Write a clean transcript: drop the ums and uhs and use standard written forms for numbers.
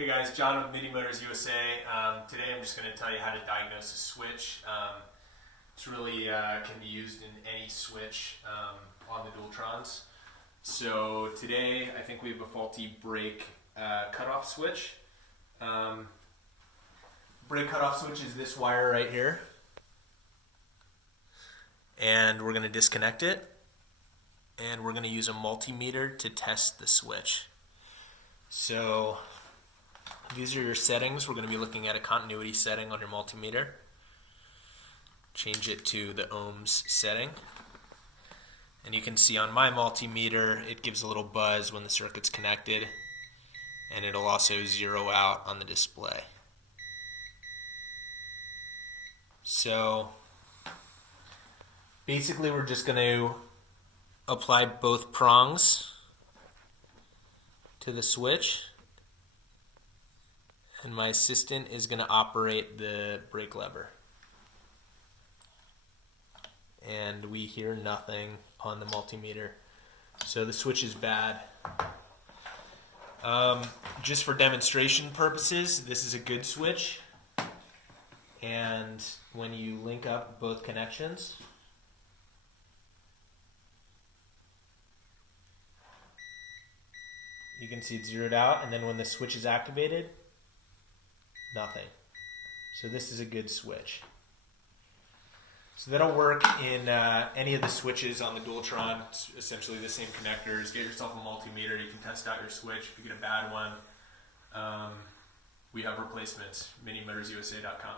Hey guys, John with Minimotors USA. Today I'm just going to tell you how to diagnose a switch. It's really can be used in any switch on the Dualtrons. So today I think we have a faulty brake cutoff switch. Brake cutoff switch is this wire right here. And we're going to disconnect it. And we're going to use a multimeter to test the switch. So these are your settings. We're going to be looking at a continuity setting on your multimeter. Change it to the ohms setting. And you can see on my multimeter, it gives a little buzz when the circuit's connected. And it'll also zero out on the display. So basically we're just going to apply both prongs to the switch, and my assistant is going to operate the brake lever. And we hear nothing on the multimeter, so the switch is bad. Just for demonstration purposes, this is a good switch, and when you link up both connections, you can see it zeroed out, and then when the switch is activated, nothing. So this is a good switch. So that'll work in any of the switches on the Dualtron. It's essentially the same connectors. Get yourself a multimeter. You can test out your switch. If you get a bad one, we have replacements. Minimotors USA.com.